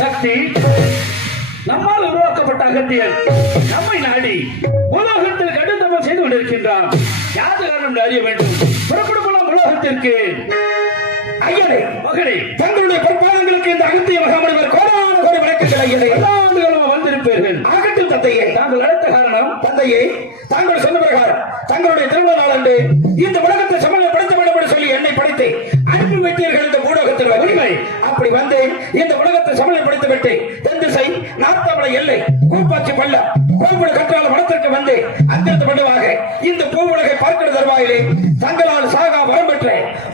சக்தி நம்மால் உருவாக்கப்பட்ட அகத்தியன் நம்மை நாடி உலோகத்தில் கடுந்தவம் செய்து கொண்டிருக்கின்றான் யாது காரணம் என்று அறிய வேண்டும்? புறப்படுக்கலாம் உலோகத்திற்கு ஐயரே மகளே தங்களுடைய பொற்பாதங்களுக்கு இந்த அகத்திய மகாமணிவர் கோடான கோடி விளக்குகள் ஐயரே பல ஆண்டுகளா வந்திருப்பீர்கள். ஆகட்டும் தந்தையே தாங்கள் அழைத்த காரணம் தந்தையே தாங்கள் சொன்ன பிரகாரம் தங்களுடைய திருமண நாள் அன்று இந்த உலகத்தை சமநிலைப்படுத்த வேண்டும் என்று சொல்லி என்னை படைத்தேன். இந்த உலகத்தை சமநிலைப்படுத்தி விட்டு தென் திசை நார்த்தவளை எல்லை கூப்பாச்சி பள்ளம் கோவில் கற்றால வனத்திற்கு வந்து அங்கிருந்து பண்ணுவாக இந்த பூவுலகை பார்க்கிற தருவாயிலே தங்களால் சாகா வரம் பெற்ற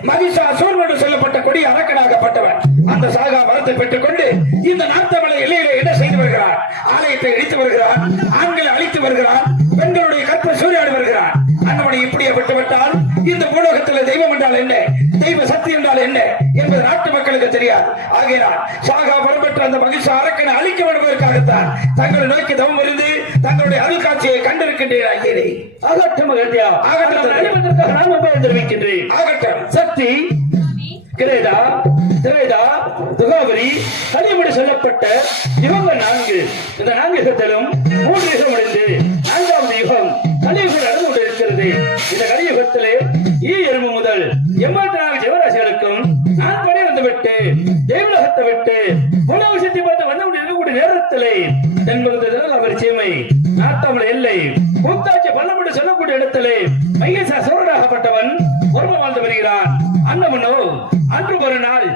மதிசா சூழ்நிலை சொல்லப்பட்ட கொடி அரக்கனாகப்பட்டவர் அந்த சாகா வரத்தை பெற்றுக் கொண்டு இந்த நார்த்தவளை எல்லையிலே என்ன செய்து வருகிறார். ஆலயத்தை இடித்து வருகிறார் ஆண்களை அழித்து வருகிறார் பெண்களுடைய கற்ப சூரியாடி வருகிறார். அண்ணவனை இப்படியே விட்டுவிட்டால் இந்த பூலோகத்தில் தெய்வம் என்றால் என்ன? தெய்வ சக்தி என்றால் என்ன? என்பது நாட்டு மக்களுக்கு தெரியாது. ஆகையினால் சாகா வரம்பெற்ற அந்த மகிழ்ச்சி அரக்கனை அழிக்க வேண்டுவதற்காகத்தான் தங்களை நோக்கி தவம் இருந்து தங்களுடைய அருள் காட்சியை கண்டிருக்கின்றேன் உபயம் தெரிவிக்கின்றேன் சக்தி கிரேதா திரேதா துகாவரி கனிமொழி சொல்லப்பட்ட யுகங்கள் நான்கு. இந்த நான்கு யுகத்திலும் மூன்று யுகம் அடைந்து நான்காவது யுகம் கலியுகம் நடந்து கொண்டிருக்கிறது. இந்த கலியுகத்திலே ஈ எறும்பு முதல் எண்பத்தி நான்கு ஜீவராசிகளுக்கும் விட்டு வந்துவிட்டு தேவலகத்தை விட்டு உலக பார்த்து வந்த கொண்டு இருக்கக்கூடிய நேரத்திலே தென்பகுதியில் அவர் சீமை நாட்டாமல் இல்லை. கூத்தாட்சி பள்ளப்பட்டு சொல்லக்கூடிய இடத்திலே மையசா சோழராகப்பட்டவன் பொறுமை வாழ்ந்து வருகிறான். அன்னமனோ அன்று ஒரு நாள்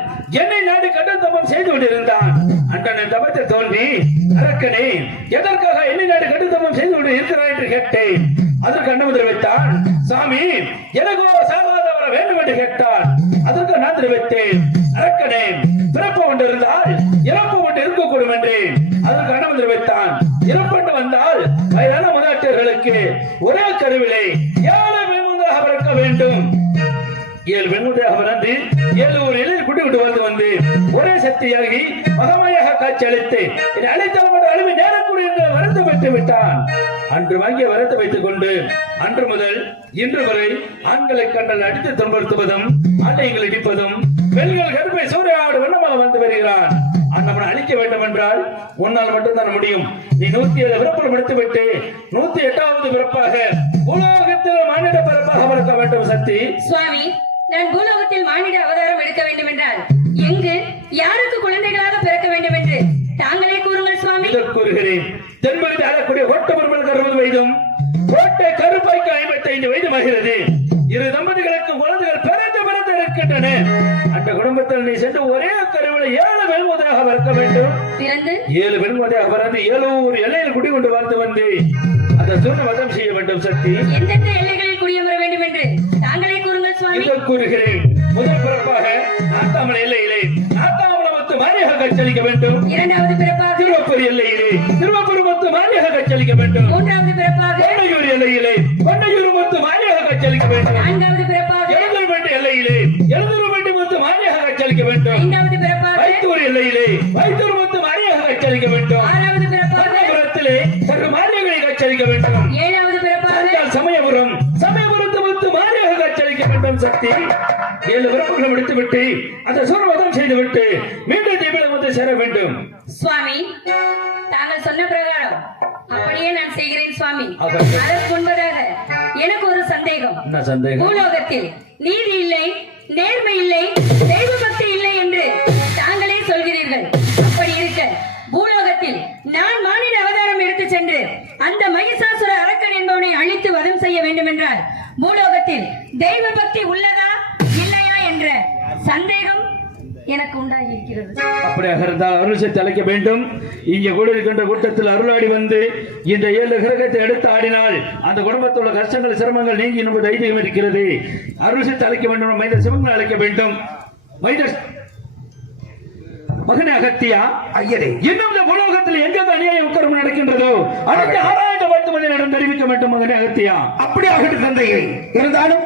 என்னை நாடு கடும் தபம் செய்து கொண்டிருந்தான். அன்றன் தபத்தை தோன்றி அரக்கனே எதற்காக என்னை நாடு கடும் தபம் செய்து கொண்டு இருக்கிறாய் என்று கேட்டேன். அதற்கு அண்ணமுதல் வைத்தான் சாமி எனக்கோ சாகாத வர வேண்டும் என்று கேட்டேன் முதலாளியர்களுக்கு ஒரே கருவிலை ஏழை வேணுவதாக பிறக்க வேண்டும். ஏழு வெண்முதையாக பிறந்து ஏழு ஒரு எழில் குட்டி விட்டு வந்து வந்து ஒரே சக்தியாகி மகமையாக காட்சி அளித்து என்னை அழைத்தவன் மட்டும் அழுவி நேரக்கூடிய என்று வருத்தம் பெற்று விட்டான். அன்று வாங்கிய வரத்தை வைத்துக் கொண்டு அன்று முதல் இன்று வரை ஆண்களை கண்டல் அடித்து துன்படுத்துவதும் ஆட்டைகள் இடிப்பதும் பெண்கள் உன்னால் மட்டும்தான் முடியும். நீ நூத்தி ஏழு பிறப்பு எடுத்து விட்டு நூத்தி எட்டாவது பிறப்பாக உலோகத்தில் மானிட பிறப்பாக பிறக்க வேண்டும் சக்தி. சுவாமி நான் பூலோகத்தில் மானிட அவதாரம் எடுக்க வேண்டும் என்றால் எங்கு யாருக்கு குழந்தைகளாக பிறக்க வேண்டும் என்று தாங்களே கூறுங்கள் சுவாமி. கூறுகிறேன். தென்பகுதி ஆளக்கூடிய ஓட்ட பெருமளுக்கு அறுபது வயதும் கோட்டை கருப்பாய்க்கு ஐம்பத்தி ஐந்து வயதும் ஆகிறது. இரு பிறந்து இருக்கின்றன அந்த குடும்பத்தில் நீ சென்று ஒரே கருவில் ஏழு வெண்முதையாக பிறக்க வேண்டும். ஏழு வெண்முதையாக பிறந்து ஏழூர் எல்லையில் குடிகொண்டு வாழ்ந்து வந்து அந்த சூரிய வதம் செய்ய வேண்டும் சக்தி. எந்தெந்த எல்லைகளில் குடியமர வேண்டும் என்று தாங்களே கூறுங்கள் சுவாமி. இதற்கு கூறுகிறேன். முதல் பிறப்பாக நாட்டாமலை எல்லையிலே நாட்டாமலமத்து மாரியாக கச்சலிக்க வேண்டும். இரண்டாவது கச்சலிக்க வேண்டும். ஆறாவது பிறப்பாக. சமயபுரத்திலே சற்று மாரியங்களை கச்சலிக்க வேண்டும். ஏழாவது பிறப்பாக. சாய்ந்தால் சமயபுரம் சமயபுரத்து மத்து மாரியாக கச்சலிக்க வேண்டும் சக்தி. ஏழு பிறப்புகளை முடித்துவிட்டு அந்த சூரவதம் செய்துவிட்டு மீண்டும் தீபிடம் வந்து சேர வேண்டும். சுவாமி தாங்கள் சொன்ன பிரகாரம் அப்படியே நான் செய்கிறேன் சுவாமி. அதற்கு- அதற்கு முன்பதாக எனக்கு ஒரு சந்தேகம். சந்தேகம்? பூலோகத்தில் நீதி இல்லை நேர்மை இல்லை தெய்வ பக்தி இல்லை என்று தாங்களே சொல்கிறீர்கள் அப்படி இருக்க பூலோகத்தில் நான் மானிட அவதாரம் எடுத்து சென்று அந்த மகிஷாசுர அரக்கன் என்பவனை அழித்து வதம் செய்ய வேண்டும் என்றால் பூலோகத்தில் தெய்வ பக்தி உள்ளதா? இல்லையா என்ற சந்தேகம் எனக்கு உண்டாகி இருக்கிறது அப்படியாக இருந்தால் அருள் சக்தி அழைக்க வேண்டும். இங்கே கூடியிருக்கின்ற கூட்டத்தில் அருளாடி வந்து இந்த ஏழு கிரகத்தை எடுத்து ஆடினால் அந்த குடும்பத்தோட கஷ்டங்கள் சிரமங்கள் நீங்கி என்பது தைரியம் இருக்கிறது. அருள் சக்தி அழைக்க வேண்டும் மைத சிவங்களை அழைக்க வேண்டும். மைத மகனே அகத்தியா? ஐயரே. இன்னும் இந்த உலோகத்தில் எங்கெங்க அநியாயம் உத்தரவு நடக்கின்றதோ அடுத்த ஆராய்ந்த மருத்துவமனையிடம் தெரிவிக்க வேண்டும் மகனே அகத்தியா. அப்படி ஆகட்டும் தந்தையே. இருந்தாலும்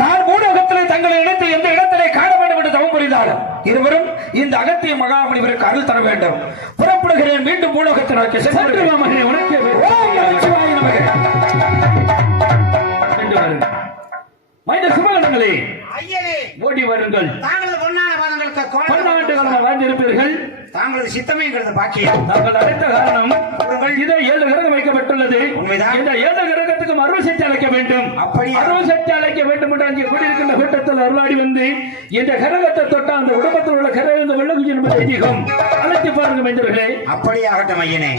நான் பூலோகத்திலே தங்களை இணைத்து எந்த இடத்திலே காண வேண்டும் என்று தவம் புரிந்தாலும் இருவரும் இந்த அகத்திய மகாமுனிவருக்கு அருள் தர வேண்டும். புறப்படுகிறேன் மீண்டும் பூலோகத்தை நோக்கி சென்று மகனே உனக்கு மைந்த சிவகணங்களே ஐயரே ஓடி வாருங்கள். தாங்கள் பொன்னான பாதங்களுக்கு பன்னாண்டு வாழ்ந்திருப்பீர்கள் தாங்களது சித்தமேங்கிறது பாக்கியம். தாங்கள் அழைத்த காரணம் இதோ ஏழு கிரகம் வைக்கப்பட்டுள்ளது. இந்த ஏழு கிரகத்துக்கும் அருள் சக்தி அழைக்க வேண்டும். அப்படியா? அருள் சக்தி அழைக்க வேண்டும் என்று அங்கே கூடியிருக்கின்ற கூட்டத்தில் அருளாடி வந்து இந்த கிரகத்தை தொட்ட அந்த குடும்பத்தில் உள்ள கிரகம் வெள்ளக்குச்சி என்பது ஐதீகம் அழைத்து பாருங்க மைந்தர்களே. அப்படியே ஆகட்டும் ஐயனே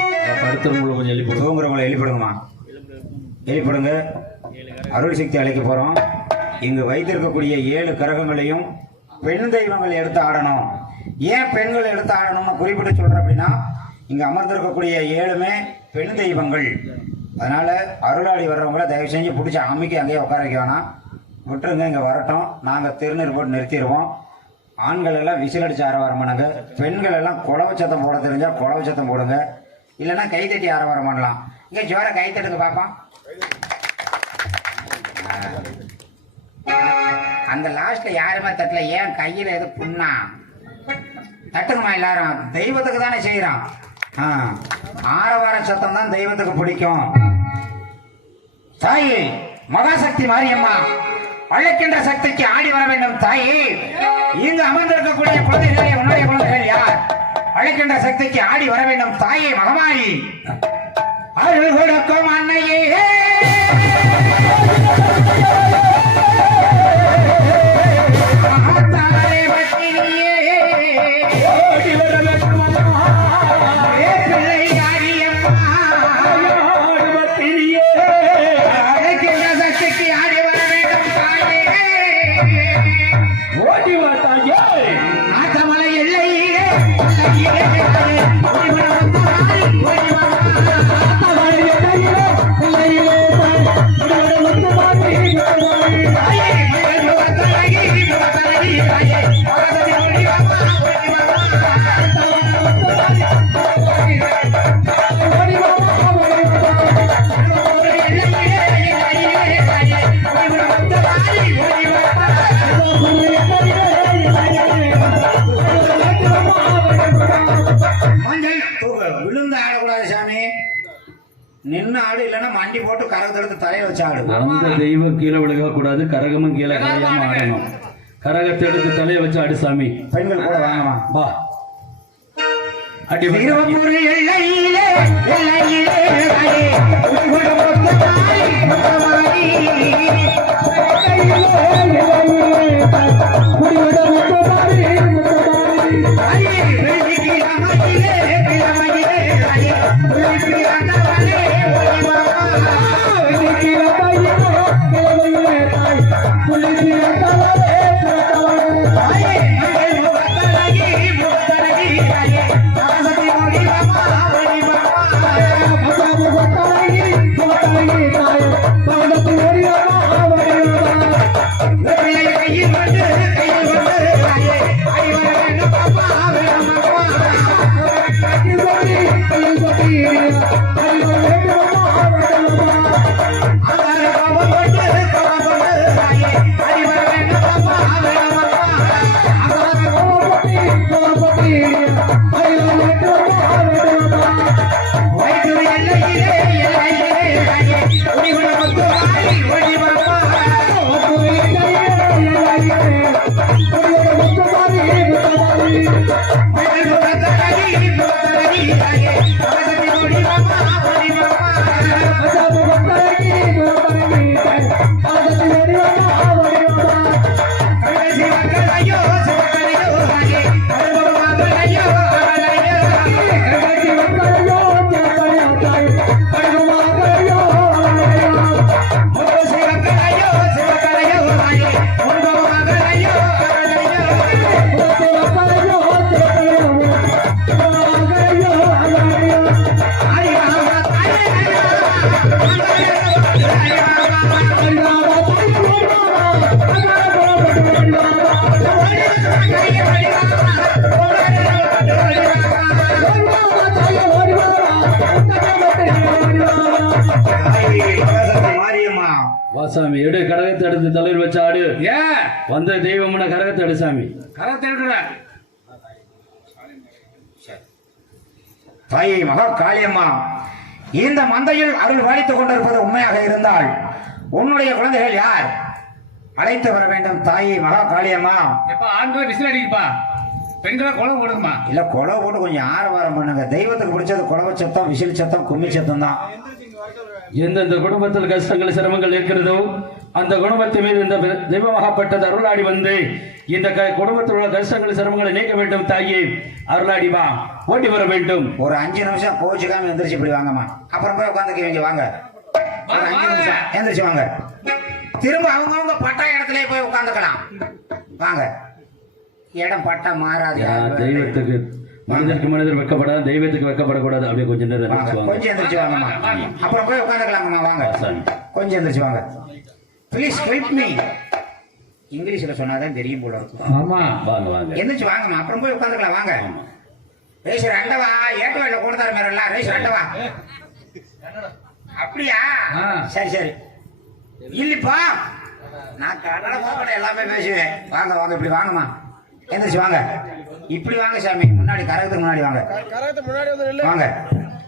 படுத்துறவங்களை கொஞ்சம் எழுப்பி தூங்குறவங்களை எழுப்பிடுங்கம்மா எழுப்பிடுங்க அருள் சக்தி அழைக்க போறோம். இங்கு வைத்திருக்கக்கூடிய ஏழு கரகங்களையும் பெண் தெய்வங்கள் எடுத்து ஆடணும். ஏன் பெண்கள் எடுத்து ஆடணும்னு குறிப்பிட்டு சொல்கிறேன் அப்படின்னா இங்கே அமர்ந்திருக்கக்கூடிய ஏழுமே பெண் தெய்வங்கள். அதனால் அருளாடி வர்றவங்கள தயவு செஞ்சு பிடிச்சி அம்மிக்கு அங்கேயே உட்கார வைக்க வேணாம். விட்டுருங்க இங்கே வரட்டும். நாங்கள் திருநீர் போட்டு நிறுத்திடுவோம். ஆண்கள் எல்லாம் விசில் அடிச்சு ஆரவாரம் பண்ணுங்க. பெண்கள் எல்லாம் குழவை சத்தம் போட தெரிஞ்சால் குழவை சத்தம் போடுங்க. இல்லைன்னா கைத்தட்டி ஆரவாரம் பண்ணலாம். இங்கே ஜோர கை தட்டுங்க அந்த லாஸ்ட்ல யாருமே தட்டல. ஏன் கையில எது புண்ணா? தட்டுங்கம்மா எல்லாரும்? தெய்வத்துக்கு தானே செய்யறோம். ஆ, ஆரவார சத்தம் தான் தெய்வத்துக்கு பிடிக்கும். தாயே மகாசக்தி மாரியம்மா அழைக்கின்ற சக்திக்கு ஆடி வர வேண்டும் தாயே. இங்கு அமர்ந்திருக்கக்கூடிய குழந்தைகளே உன்னுடைய குழந்தைகள் யார்? அழைக்கின்ற சக்திக்கு ஆடி வர வேண்டும் தாயே மகமாயி. அருள் கொடுக்கும் அன்னையே. நின்று ஆடு இல்லைன்னா மண்டி போட்டு கரகத்தை எடுத்து தலையை வச்சு ஆடு. அந்த தெய்வம் கீழே விழுக கூடாது கரகமும் கீழே கரையாம ஆடணும். கரகத்தை எடுத்து தலையை வச்சு சாமி. பெண்கள் கூட வாங்கம்மா. வா. அடி வா. திருவப்பூர் எல்லையிலே எல்லையிலே Yeah. சாமி. எடு கரகத்தை எடுத்து தலையில் வச்சு ஆடு. ஏன் வந்த தெய்வம்னா கரகத்தை எடு சாமி. கரத்தை எடுக்கிற தாயை மகா காளியம்மா இந்த மந்தையில் அருள் பாலித்துக் கொண்டிருப்பது உண்மையாக இருந்தால் உன்னுடைய குழந்தைகள் யார்? அழைத்து வர வேண்டும் தாயை மகா காளியம்மா. எப்ப ஆண்களை விசில் அடிக்குப்பா பெண்களை குழம்பு கொடுக்குமா இல்ல கொலை போட்டு கொஞ்சம் ஆரவாரம் பண்ணுங்க. தெய்வத்துக்கு பிடிச்சது குலவ சத்தம் விசில் சத்தம் கும்மி சத்தம் தான். எந்தெந்த குடும்பத்தில் கஷ்டங்கள் சிரமங்கள் இருக்கிறதோ அந்த குடும்பத்தின் மீது இந்த தெய்வமாகப்பட்டது அருளாடி வந்து இந்த குடும்பத்தில் உள்ள கஷ்டங்கள் சிரமங்களை நீக்க வேண்டும் தாயே. அருளாடி வா. ஓடி வர வேண்டும். ஒரு அஞ்சு நிமிஷம் கோச்சுக்காம எந்திரிச்சு இப்படி வாங்கம்மா. அப்புறம் போய் உட்காந்துக்க இங்க வாங்க. ஒரு அஞ்சு நிமிஷம். எந்திரிச்சு வாங்க. திரும்ப அவங்கவங்க பட்டா இடத்துல போய் உட்காந்துக்கலாம் வாங்க. இடம் பட்டா மாறாது. தெய்வத்துக்கு மனிதருக்கு மனிதர் வைக்கப்படாது தெய்வத்துக்கு வைக்கப்படக்கூடாது அப்படியே கொஞ்சம் நேரம். கொஞ்சம் எந்திரிச்சு வாங்கம்மா. அப்புறம் போய் உட்காந்துக்கலாங்கம்மா வாங்க. சாமி. கொஞ்சம் எந்திரிச்சு வாங்க. ப்ளீஸ் ஹெல்ப் மீ இங்கிலீஷ்ல சொன்னாதான் தெரியும் போல இருக்கும். ஆமா. வாங்க வாங்க. எந்திரிச்சு வாங்கம்மா அப்புறம் போய் உட்காந்துக்கலாம் வாங்க. ஆமா. ரேஸ் ரெண்டவா ஏட்டு வேலை கொடுத்தாரு மேரல்ல ரேஸ் ரெண்டவா அப்படியா? ஆ. சரி சரி. இல்லப்பா. நான் கடலை எல்லாமே பேசுவேன். வாங்க வாங்க இப்படி வாங்கம்மா. எந்திரிச்சு வாங்க. இப்படி வாங்க சாமி முன்னாடி கரகத்துக்கு முன்னாடி வாங்க. வாங்க.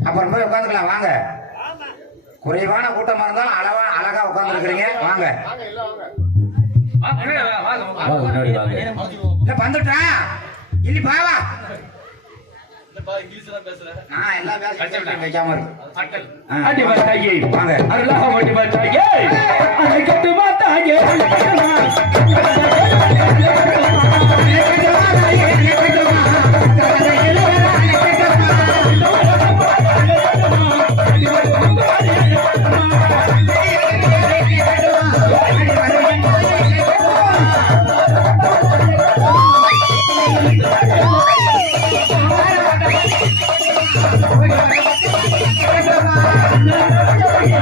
அப்புறம் போய் உட்காந்துக்கலாம் வாங்க. குறைவான கூட்டமா இருந்தாலும் அளவா அழகா உட்காந்துருக்கிறீங்க. வாங்க. வாங்க. வாங்க இல்ல வந்துட்டா இல்லப்பா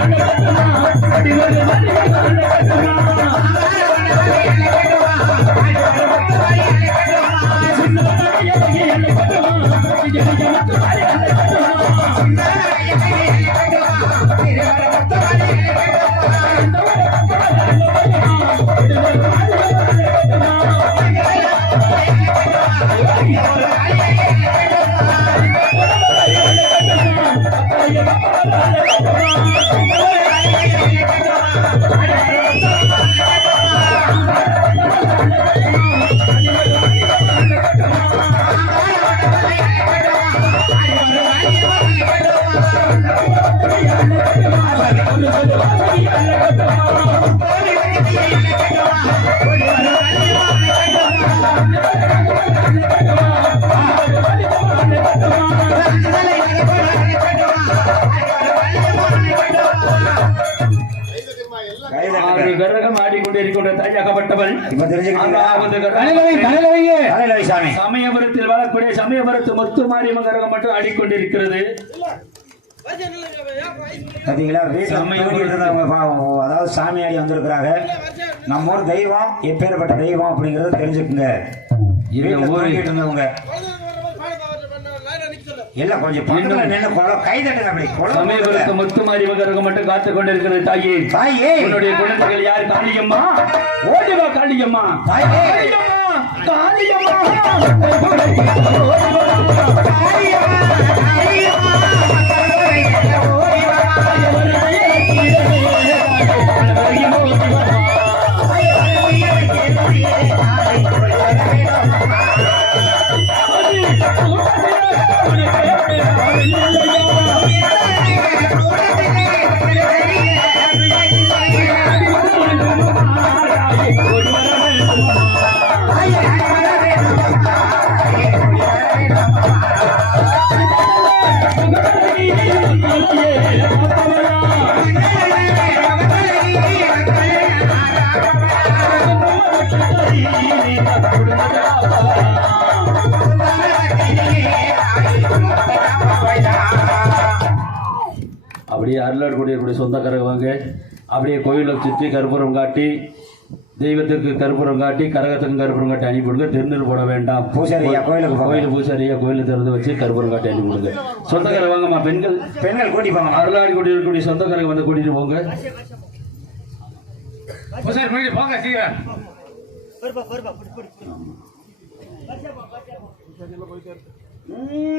Thank you. சமயபுரத்தில் வாழக்கூடிய சமயபுரத்து முத்து மாரியம்மன் கரகம் மட்டும் ஆடிக்கொண்டிருக்கிறது இருந்தவங்க பாவம், அதாவது சாமியாடி வந்திருக்கிறாங்க. நம்ம ஊர் தெய்வம் எப்பேற்பட்ட தெய்வம் அப்படிங்கறத தெரிஞ்சுக்குங்க. இருந்தவங்க இல்ல கொஞ்சம் பக்கத்துல நின்று குளம் கை தட்டுங்க அப்படி. சமயபுரத்து முத்து மாரியம்மன் கரகம் மட்டும் காத்து கொண்டிருக்கிறது தாயே. தாயே. உன்னுடைய குழந்தைகள் யார்? காளியம்மா. ஓடி வா காளியம்மா. தாயே. காளியம்மா. காளியம்மா. கூடிய சொந்தக்காரங்க வாங்க. அப்படியே கோயிலை சுற்றி கற்பூரம் காட்டி தெய்வத்திற்கு கற்பூரம் காட்டி கரகத்துக்கும் கற்பூரம் காட்டி அனுப்பிவிடுங்க திருநெல் போட வேண்டாம். பூசாரி ஐயா, கோயிலுக்கு. கோயில் பூசாரியா கோயிலை திறந்து வச்சு கற்பூரம் காட்டி அனுப்பிவிடுங்க சொந்தக்கார வாங்கம்மா பெண்கள். பெண்கள் கூட்டி போங்க. அருளாடி கூட்டி இருக்கக்கூடிய சொந்தக்காரங்க வந்து கூட்டிட்டு போங்க. போங்க சீக்கிரம்.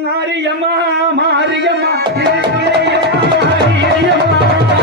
மாரியம்மா மாரியம்மா மாரியம்மா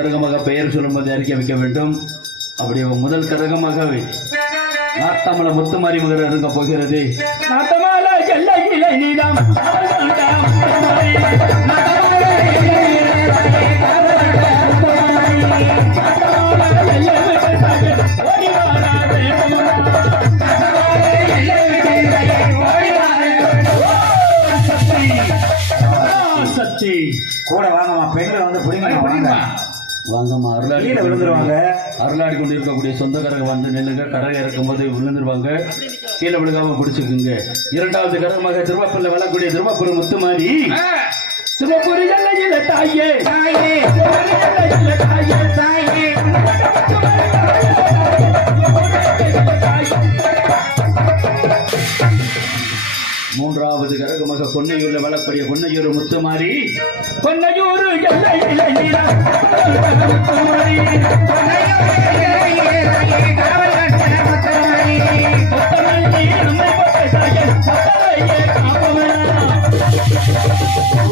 கடகமாக பெயர் சொல்லும்போது அறிக்கை வைக்க வேண்டும். அப்படி முதல் கரகமாகவே நாட்டாமல முத்துமாரி மகர் இருக்க போகிறது. நாட்டமால நீதான் கீழே விழுந்துருவாங்க. அருளாடி கொண்டு இருக்கக்கூடிய சொந்தக்காரங்க வந்து நில்லுங்க. கரக இறக்கும் போது விழுந்துருவாங்க. கீழே விழுகாம பிடிச்சுக்குங்க இரண்டாவது கரகமாக திருவாப்பூர்ல வளரக்கூடிய திருவாப்பூர் முத்துமாரி. திருவாப்பூர் எல்லையில தாயே. தாயே. எல்லையில தாயே. தாயே. மூன்றாவது கரகமாக பொன்னையூர்ல வளரக்கூடிய பொன்னையூர் முத்துமாரி. பொன்னையூர்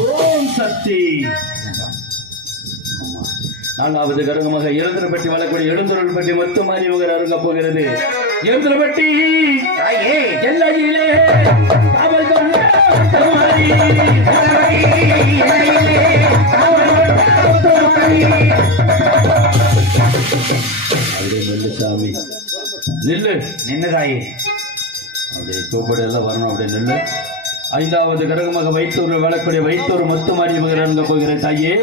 ஓம் சக்தி. ஆமா. நான்காவது கருகமாக இறந்திரப்பட்டி வளரக்கூடிய எழுந்துருள் பட்டி மொத்த மாறி மகர் அருங்க போகிறது. எழுந்திரப்பட்டி தாயே எல்லையிலே அவள் முத்துமாரி. அப்படியே நெல்லு சாமி. நெல்லு. நின்னு தாயே. அப்படியே தூப்படி எல்லாம் வரணும் அப்படியே நெல்லு. ஐந்தாவது கரகமாக வைத்தூர் வளரக்கூடிய வைத்தூர் மொத்த மாறி மகர் அருங்க போகிற தாயே.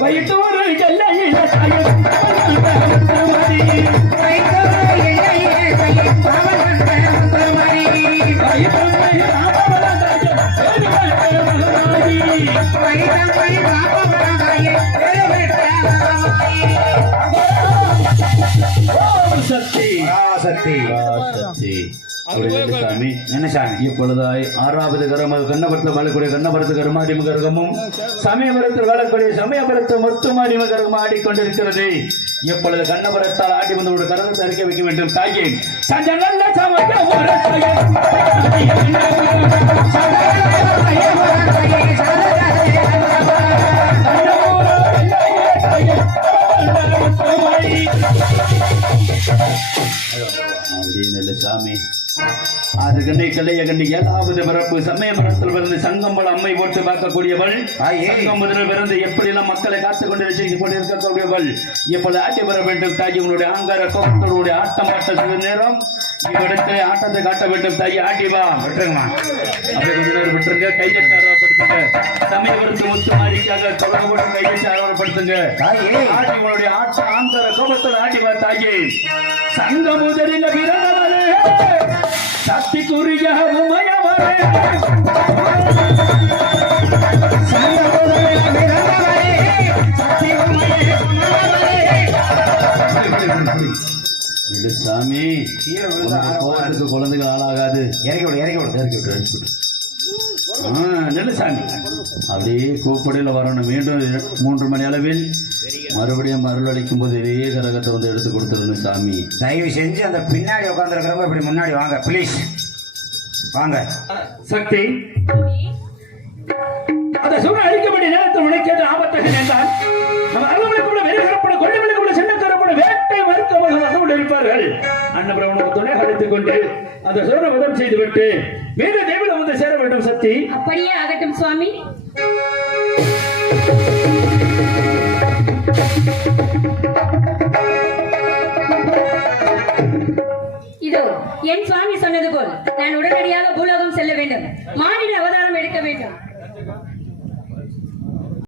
வைத்தூர் எல்லையிலே என்ன சாமி இப்பொழுது ஐ- ஆறாவது கரமாக கண்ணபுரத்தில் வாழக்கூடிய கண்ணபுரத்து கருமாடி கரகமும் சமயபுரத்தில் வாழக்கூடிய சமயபுரத்து முத்துமாரி கரகம் ஆடிக்கொண்டிருக்கிறது. இப்பொழுது கண்ணபுரத்தால் ஆடி வந்து ஒரு கரகத்தை அறிக்கை வைக்க வேண்டும் தாயே சஞ்ச நல்ல சமய ஒரு சாமி அது கண்ணை கல்லைய கண்ணி ஏழாவது பிறப்பு சமய மரத்தில் பிறந்து சங்கம்பல அம்மை போட்டு பார்க்கக்கூடியவள் தாயே. சங்கம் முதலில் பிறந்து எப்படியெல்லாம் மக்களை காத்துக் கொண்டு ரசித்துக் கொண்டு இருக்கக்கூடியவள் இப்பொழுது ஆட்டி வர வேண்டும் தாய் உன்னுடைய ஆங்கார கோபத்தோடைய ஆட்டம் ஆட்ட சிறு நேரம். இவ்விடத்திலே ஆட்டத்தை காட்ட வேண்டும் தாய் ஆட்டி வா. விட்டுருங்கம்மா. அப்படியே கொஞ்ச நேரம் விட்டுருங்க கைதட்டி ஆர்வப்படுத்துங்க. சமயபுரத்து முத்து மாரிக்காக தொடங்க போட்டு கைதட்டி ஆர்வப்படுத்துங்க. தாயே ஆடி உன்னுடைய ஆட்ட ஆந்தர கோபத்தோட ஆடி வா தாயே. சங்கமுதரின வீரவரே சக்திக்குரிய உமையவரே சாமி. கோவத்துக்கு குழந்தைகள் ஆளாகாது இறக்கி விடு இறக்கி விடு இறக்கி விட்டு நெல்லுசாமி. அப்படியே கூப்படையில் வரணும். மீண்டும் மூன்று மணி அளவில் மறுபடியும் அருள் அளிக்கும் போது இதே கரகத்தை வந்து எடுத்து கொடுத்துடணும் சாமி. தயவு செஞ்சு அந்த பின்னாடி உட்காந்துருக்கிறவங்க இப்படி முன்னாடி வாங்க. ப்ளீஸ் வாங்க. சக்தி. அந்த சூழல் அழிக்க வேண்டிய நேரத்தில் உழைக்கிறது ஆபத்தாக நேர்ந்தால் நம்ம அருள்களுக்குள்ள கொண்டிருப்பார்கள் வந்து கொண்டு அழைத்துக் கொண்டு அந்த சூழலை வதம் செய்துவிட்டு மீண்டும் தேவில வந்து சேர வேண்டும் சக்தி. அப்படியே ஆகட்டும் சுவாமி. இதோ என் சுவாமி சொன்னது போல் நான் உடனடியாக பூலோகம் செல்ல வேண்டும். மாநில அவதாரம் எடுக்க வேண்டும்.